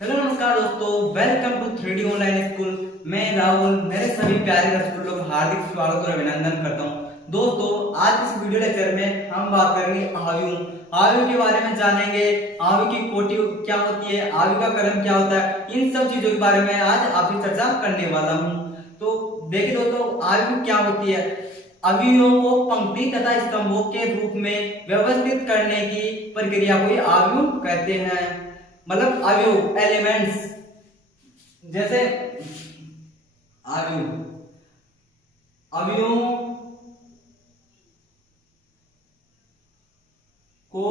Hello नमस्कार दोस्तों, welcome to 3D online school. मैं राहुल मेरे सभी प्यारे दर्शकों लोग हार्दिक स्वागत और अभिनंदन करता हूं। दोस्तों, आज इस वीडियो लेक्चर में हम बात करेंगे आयु के बारे में जानेंगे। आयु की कोटि क्या होती है, आयु का क्रम क्या होता है, इन सब चीजों के बारे में आज आपसे चर्चा करने वाला हूँ। तो देखिए दोस्तों, आयु क्या होती है। अवयवों को पंक्ति तथा स्तंभों के रूप में व्यवस्थित करने की प्रक्रिया को आयु कहते हैं। मतलब अवयव एलिमेंट्स, जैसे अवयव अवयवों को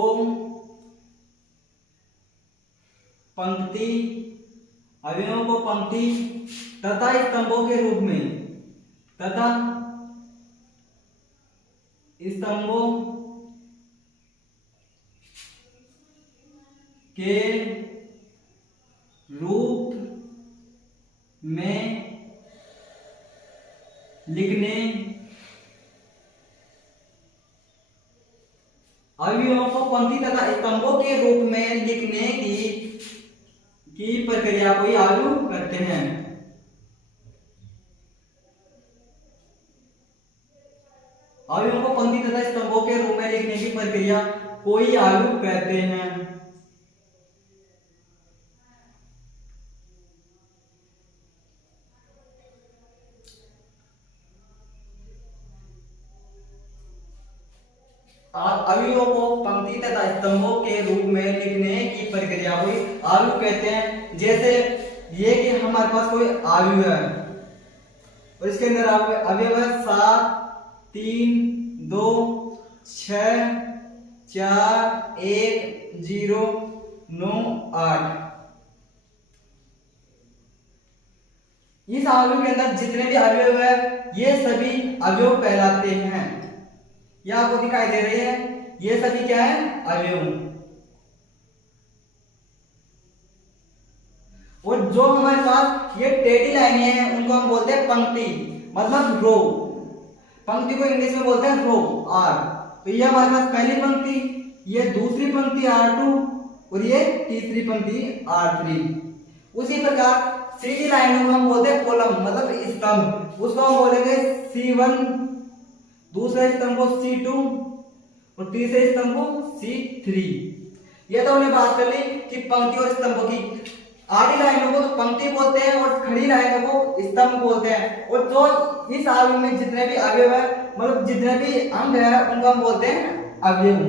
पंक्ति अवयवों को पंक्ति तथा स्तंभों के रूप में स्तंभों के रूप में लिखने अवयवों को पंक्ति तथा स्तंभों के रूप में लिखने की प्रक्रिया को आयु कहते हैं। अवयवों को पंक्ति तथा स्तंभों के रूप में लिखने की प्रक्रिया को आयु कहते हैं। अवयवों को पंक्ति तथा स्तंभों के रूप में लिखने की प्रक्रिया को आयु कहते हैं। जैसे ये कि हमारे पास कोई आयु है और इसके अंदर अवयव है 7 3 2 6 4 1 0 9 8। इस आयु के अंदर जितने भी अवयव है ये सभी अवयव कहलाते हैं। यह आपको दिखाई दे रही है, ये सभी क्या है, अवयव। और जो हमारे पास ये टेढ़ी लाइनें हैं उनको हम बोलते हैं पंक्ति, मतलब रो। पंक्ति को इंग्लिश में बोलते हैं रो, आर। तो ये हमारे पास पहली पंक्ति, ये दूसरी पंक्ति R2 और ये तीसरी पंक्ति R3। उसी प्रकार सीधी लाइनों को हम बोलते हैं कॉलम, मतलब स्तंभ। उसको हम बोलेंगे C1, दूसरे स्तंभ को C2 और तीसरे स्तंभ को C3। ये तो हमने बात कर ली कि पंक्ति और स्तंभ की। आड़ी लाइनों को तो पंक्ति बोलते हैं और खड़ी लाइनों को स्तंभ बोलते हैं। और जो इस आयु में जितने भी अवयव है, मतलब जितने भी अंग है, उनको हम बोलते हैं अवयव।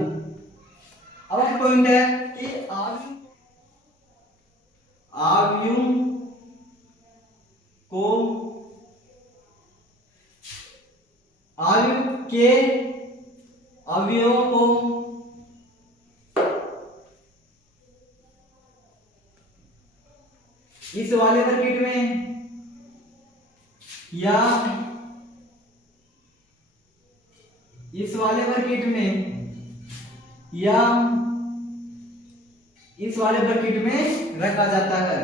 अब पॉइंट है कि आयु के अवयवों को इस वाले सर्किट में या इस वाले सर्किट में या इस वाले सर्किट में रखा जाता है।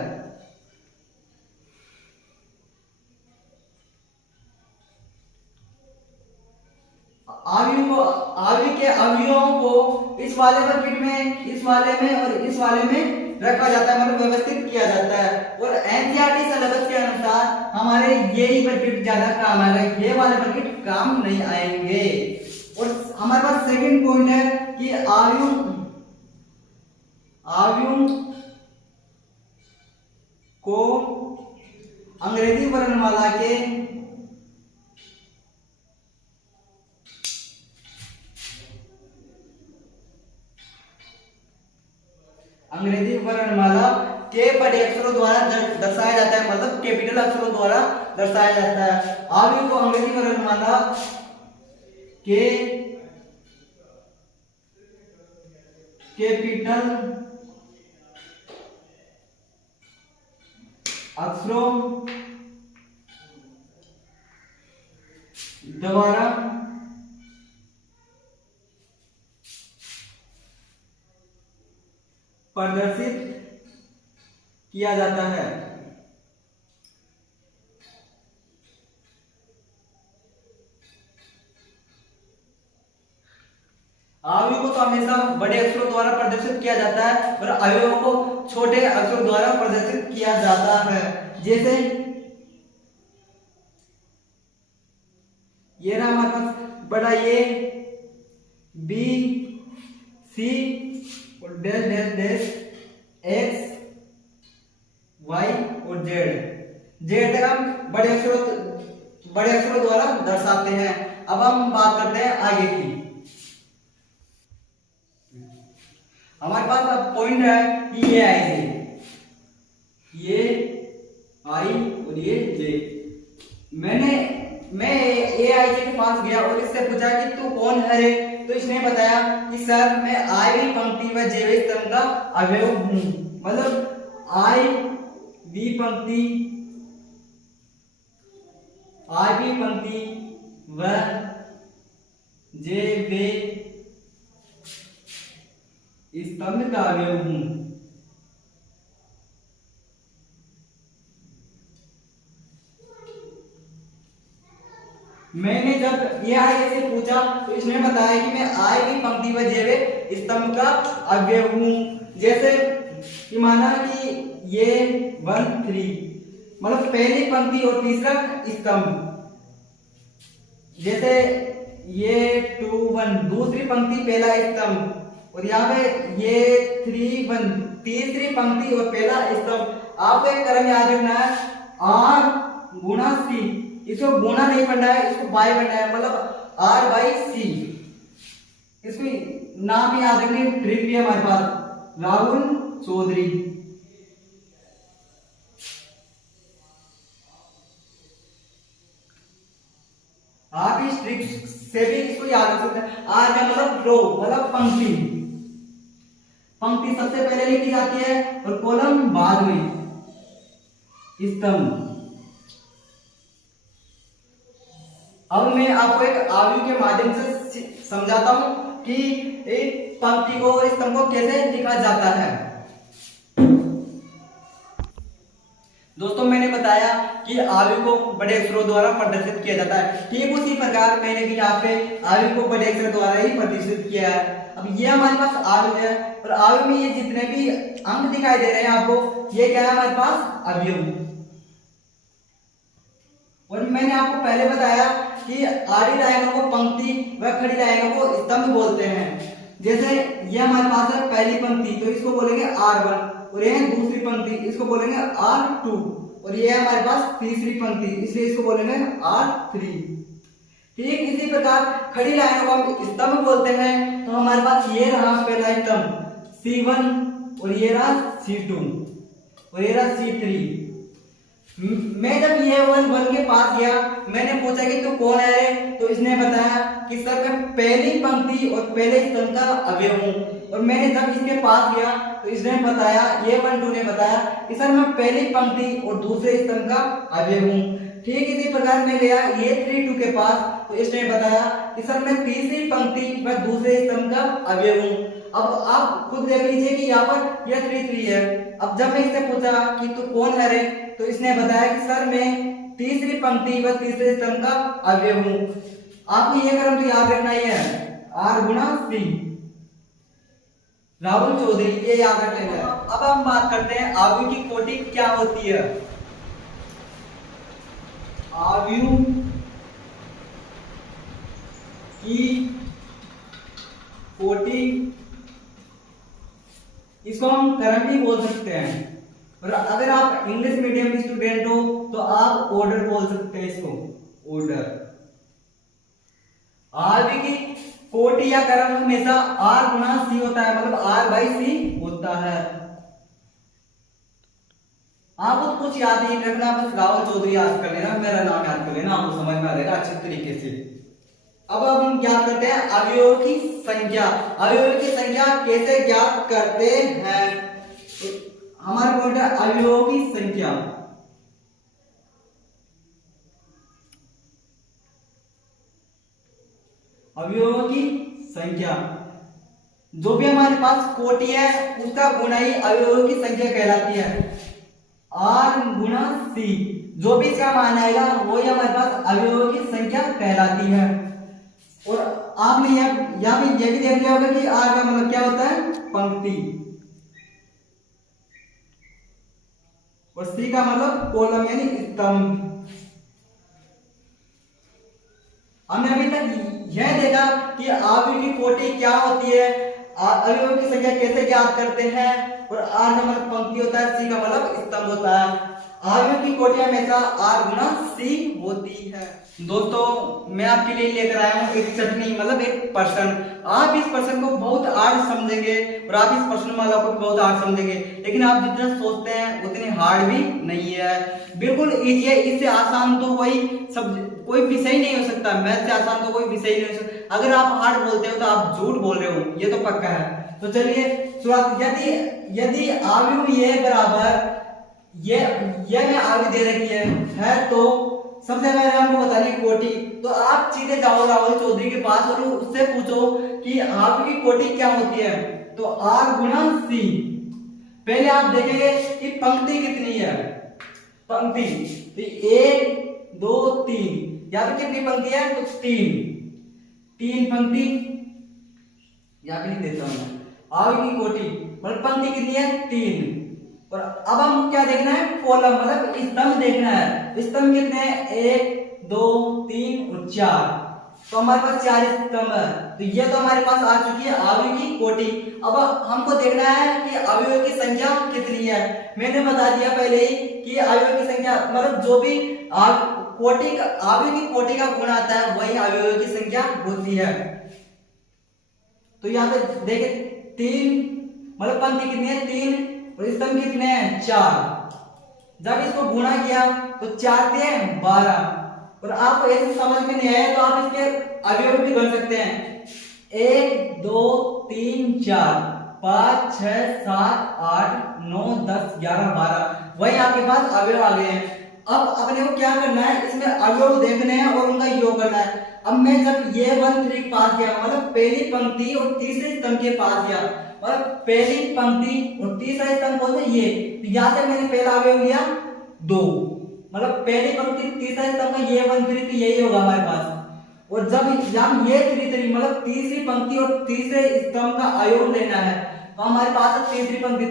आयु के अवयवों को इस वाले सर्किट में, इस वाले में और इस वाले में रखा जाता है, मतलब व्यवस्थित किया जाता है। और एनसीईआरटी सिलेबस के अनुसार हमारे यही सर्किट ज्यादा काम आएगा, ये वाले सर्किट काम नहीं आएंगे। और हमारे पास सेकंड पॉइंट है कि आयु को अंग्रेजी वर्णमाला के बड़े अक्षरों द्वारा दर्शाया जाता है, मतलब कैपिटल अक्षरों द्वारा दर्शाया जाता है। आयु को अंग्रेजी वर्णमाला के कैपिटल अक्षरों द्वारा प्रदर्शित किया जाता है। आयु को तो हमेशा बड़े अक्षरों द्वारा प्रदर्शित किया जाता है और अवयवों को छोटे अक्षरों द्वारा प्रदर्शित किया जाता है। जैसे ये रहा हमारे पास बड़ा ए, बी, सी और dash dash dash, X, Y और जेड। जेड तक हम बड़े अक्षरों द्वारा दर्शाते हैं। अब हम बात करते हैं आगे की। हमारे पास अब पॉइंट है कि ये आई जे, ये आई और ये जे। मैं ए आई जे के पास गया और इससे पूछा कि तू कौन है रे, तो इसने बताया कि सर मैं आई वी पंक्ति व जे वी स्तंभ का अवयव हूं। मतलब आई वी पंक्ति व जे वे स्तंभ का अवयव हूं। मैंने जब ये आई से पूछा तो इसने बताया कि मैं आई वी पंक्ति व जे वे स्तंभ का अवयव हूं। जैसे कि माना कि ये 1 3 मतलब पहली पंक्ति और तीसरा स्तंभ। जैसे ये 2 1 दूसरी पंक्ति पहला स्तंभ और यहाँ पे ये 3 1 तीसरी पंक्ति और पहला स्तंभ। आपको एक क्रम याद रखना है, आर गुणा सी। इसको गुणा नहीं पढ़ना है, इसको बाय पढ़ना है, मतलब आर बाई सी। इसमें नाम याद रखने ट्रिक भी है हमारे पास, राहुल चौधरी। आप इस ट्रिक से भी इसको याद रख सकते हैं। आर का मतलब रो, मतलब पंक्ति। पंक्ति सबसे पहले लिखी जाती है और कॉलम बाद में, स्तंभ। अब मैं आपको एक आयु के माध्यम से समझाता हूं कि एक पंक्ति को और स्तंभ को कैसे लिखा जाता है। दोस्तों मैंने बताया कि आयु को बड़े अक्षरों द्वारा प्रदर्शित किया जाता है, ठीक उसी प्रकार मैंने भी यहाँ पे आयु को बड़े अक्षर द्वारा ही प्रदर्शित किया है। अब ये हमारे पास आयु है और आयु में ये जितने भी अंक दिखाई दे रहे हैं आपको, ये क्या है हमारे पास अवयव। और मैंने आपको पहले बताया कि आड़ी लाइनों को पंक्ति व खड़ी लाइनों को स्तंभ बोलते हैं। जैसे ये हमारे पास है पहली पंक्ति, तो इसको बोलेंगे R1 और ये है दूसरी पंक्ति, इसको बोलेंगे R2 और ये है हमारे पास तीसरी पंक्ति, इसलिए इसको बोलेंगे R3। ठीक इसी प्रकार खड़ी लाइनों को हम स्तंभ बोलते हैं। तो हमारे पास ये रहा पहला स्तंभ C1 और ये रहा C2 और ये रहा C3। मैं जब ये 1 के पास गया, मैंने पूछा कि तू कौन है रे, तो इसने बताया कि सर मैं पहली पंक्ति और पहले स्तंभ का अवयव हूँ। और मैंने जब इसके पास गया तो इसने बताया, ये 1 2 ने बताया कि सर मैं पहली पंक्ति और दूसरे स्तंभ का अवयव हूँ। ठीक इसी प्रकार मैं गया ये 3 2 के पास, तो इसने बताया कि सर मैं तीसरी पंक्ति व दूसरे स्तंभ का अवयव हूँ। अब आप खुद देख लीजिए कि यहाँ पर यह 3 3 है। अब जब मैं इससे पूछा कि तू कौन है रे, तो इसने बताया कि सर मैं तीसरी पंक्ति व तीसरे स्तंभ का अवयव हूं। आपको यह क्रम तो याद रखना ही है, आर गुणा सी। राहुल चौधरी, ये याद रख लेना है। अब हम बात करते हैं आयु की कोटि क्या होती है। आयु की कोटि, इसको हम क्रम भी बोल सकते हैं। और अगर आप इंग्लिश मीडियम स्टूडेंट हो तो आप ऑर्डर बोल सकते हैं इसको, ऑर्डर। आयु की कोटि या क्रम हमेशा आर गुणा सी होता है, मतलब आर बाई सी होता है। आपको कुछ याद नहीं रखना, बस राहुल चौधरी याद कर लेना, मेरा नाम याद कर लेना, आपको समझ में आ जाएगा अच्छे तरीके से। अब हम ज्ञात करते हैं अवयवों की संख्या। अवयवों की संख्या कैसे ज्ञात करते हैं, हमारा पॉइंट है अवयवों की संख्या। अवयवों की संख्या, जो भी हमारे पास कोटि है उसका गुणा ही अवयवों की संख्या कहलाती है। आर गुणा सी, जो भी इसका मान आएगा वही हमारे पास अवयवों की संख्या कहलाती है। और आपने यहाँ पे ये भी देख लिया होगा कि आर का मतलब क्या होता है, पंक्ति, और सी का मतलब कॉलम यानी स्तंभ। हमने अभी तक यह देखा कि अवयव की कोटि क्या होती है, अवयवों की संख्या कैसे ज्ञात करते हैं, और आर का मतलब पंक्ति होता है, सी का मतलब स्तंभ होता है। अवयव की कोटि हमेशा आर गुना सी होती है। दोस्तों मैं आपके लिए लेकर आया हूँ एक चटनी, मतलब एक पर्सन। आप इस पर्सन को बहुत हार्ड समझेंगे और आप इस पर्सन माला को भी बहुत हार्ड समझेंगे, लेकिन आप जितना सोचते हैं उतने हार्ड भी नहीं है, बिल्कुल इजी है। इससे आसान तो कोई विषय ही नहीं हो सकता, मैथ से आसान तो कोई विषय ही नहीं हो सकता। अगर आप हार्ड बोलते हो तो आप झूठ बोल रहे हो, ये तो पक्का है। तो चलिए शुरुआत, यदि अवयव ये बराबर ये मैं अवयव दे रखी है तो सबसे पहले हमको बतानी कोटि। तो आप सीधे जाओ राहुल चौधरी के पास और उससे पूछो कि अवयव की कोटि क्या होती है, तो आर गुना सी। पहले आप देखेंगे कि पंक्ति कितनी है, पंक्ति तो 1 2 3, यहाँ पे कितनी पंक्ति है, तो 3 पंक्ति, यहाँ पे लिख देता हूं मैं। अवयव की कोटि मतलब पंक्ति कितनी है, 3। और अब हम क्या देखना है, कॉलम मतलब स्तंभ देखना है। स्तंभ कितने हैं, 1 2 3 और 4, तो हमारे पास 4 स्तंभ है। तो ये तो हमारे पास आ चुकी है अवयव की कोटि। अब हमको देखना है कि अवयव की संख्या कितनी है। मैंने बता दिया पहले ही कि अवयव की संख्या मतलब जो भी कोटि का अवयव की कोटि का गुण आता है वही अवयव की संख्या होती है। तो यहाँ पे देखे 3 मतलब पंक्ति कितनी है, 3 और स्तंभ कितने हैं, 4। जब इसको गुणा किया तो 4 दिए 12। और आपको ऐसे समझ में नहीं आया तो आप इसके अवयव भी कर सकते हैं। 1 2 3 4 5 6 7 8 9 10 11 12, वही आपके पास अवयव आ गए हैं। अब अपने को क्या करना है, इसमें अवयव देखने हैं और उनका योग करना है। अब मैं जब ये 1 3 के पास गया, मतलब पहली पंक्ति और तीसरे स्तंभ के पास गया, मतलब पहली पंक्ति और तीसरा स्तंभ कौन सा, ये, तो यहाँ से मैंने पहला अवयव लिया 2, मतलब पहली पंक्ति तीसरा स्तंभ का ये 1 3, तो यही होगा हमारे पास। और जब ये 3 3 मतलब तीसरी पंक्ति और तीसरे स्तंभ का अवयव लेना है, तो हमारे पास तीसरी पंक्ति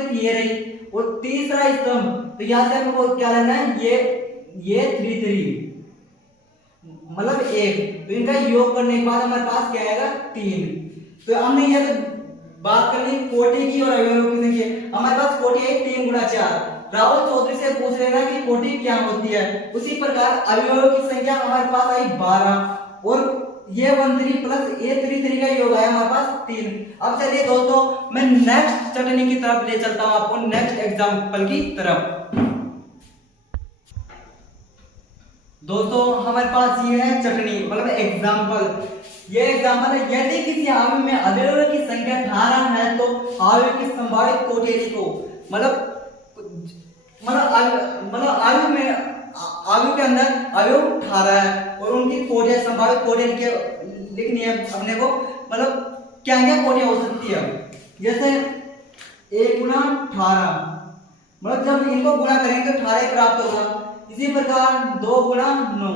तो ये रही, और तीसरा स्तंभ तो यहाँ से हमको क्या लेना है, ये 3 3 मतलब 1, तो इनका योग करने के बाद हमारे पास क्या आएगा, 3। तो हमने ये तो बात कर ली कोटि की और अवयवों की संख्या। हमारे पास कोटि है 3 गुणा 4। राहुल चौधरी से पूछ लेना कि कोटि क्या होती है। उसी प्रकार अवयवों की संख्या हमारे पास आई 12, और ये 1 3 प्लस ये 3 3 का योग आया हमारे पास 3। अब चलिए दोस्तों मैं नेक्स्ट चटनी की तरफ ले चलता हूं आपको, नेक्स्ट एग्जांपल की तरफ। दोस्तों हमारे पास ये है चटनी मतलब एग्जांपल। ये एग्जांपल है, यदि किसी अवयव में अवयवों की संख्या 18 है तो अवयव की संभावित कोटि लिखो। मतलब अवयव में अवयव के अंदर अवयव 18 है और उनकी कोटियां संभावित कोटियां लिखनी है अपने को। मतलब क्या क्या कोटियां हो सकती है, जैसे 1 गुना 18, मतलब जब इनको गुणा करेंगे तो 18 प्राप्त होगा। इसी प्रकार 2 गुना 9,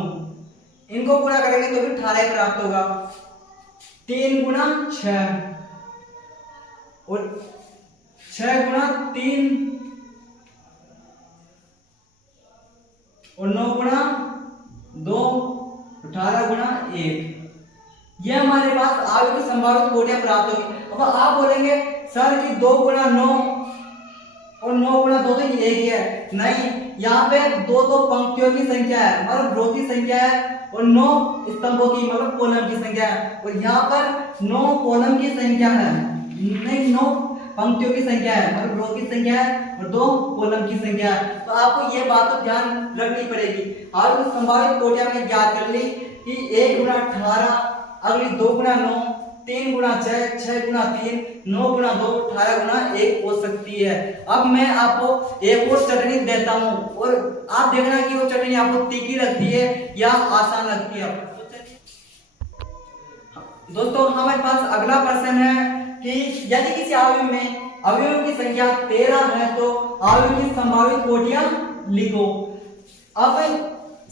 इनको गुणा करेंगे तो भी 18 प्राप्त होगा। 3 गुना 6 और 6 गुना 3 और 9 गुना 2, 18 गुना 1, ये हमारे पास अवयव की संभावित कोटियां प्राप्त होगी। अब आप बोलेंगे सर कि 2 गुना 9 और 9 गुना 2 तो एक ही है। नहीं, यहाँ पे 2 तो पंक्तियों की संख्या है मतलब रो की संख्या है, और 9 स्तंभों की मतलब कॉलम की संख्या है, और यहाँ पर 9 कॉलम की संख्या है, नहीं 9 पंक्तियों की संख्या है मतलब रो की संख्या है और 2 कॉलम की संख्या है। तो आपको ये बात तो ध्यान रखनी पड़ेगी। और कुछ संभावित कोटियां हमने ज्ञात कर ली कि 1 गुना 18, अगली 2 गुना 9, 3 गुना 6, 6 गुना 3, 9 गुना 2, 18 गुना 1 हो सकती है। अब मैं आपको एक और चटनी देता हूं और आप देखना कि वो चटनी आपको तीखी लगती है या आसान लगती है। दोस्तों हमारे पास अगला प्रश्न है कि यदि किसी अवयव में अवयवों की संख्या 13 है तो अवयव की संभावित कोटियां लिखो। अब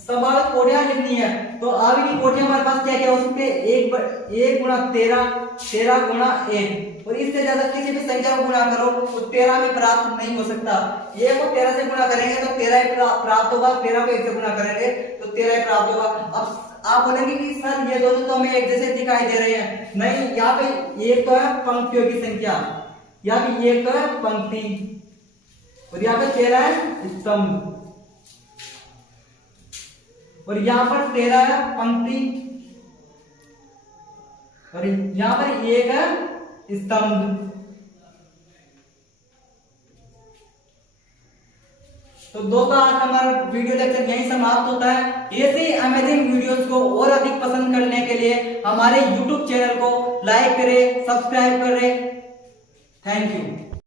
संभावित कोटियां लिखनी है तो आगे की कोटियां हमारे पास क्या क्या हो सकती है, एक गुणा 13, 13 गुणा 1, और इससे ज्यादा किसी भी संख्या को गुणा करो तो 13 में प्राप्त नहीं हो सकता। ये को 13 से गुणा करेंगे तो 13 ही प्राप्त होगा, 13 को 1 से गुणा करेंगे तो 13 ही प्राप्त होगा। अब आप बोलेंगे कि सर ये दोनों तो हमें एक जैसे दिखाई दे रहे हैं, नहीं, यहाँ पे एक तो है पंक्तियों की संख्या, यहाँ पे एक तो है पंक्ति, और यहाँ पे 13 है स्तंभ, और यहाँ पर 13 है पंक्ति, और यहाँ पर एक है स्तंभ। तो दोस्तों आज हमारा वीडियो लेक्चर यहीं समाप्त होता है। ऐसे ही अमेजिंग वीडियोस को और अधिक पसंद करने के लिए हमारे YouTube चैनल को लाइक करें, सब्सक्राइब करें। Thank you.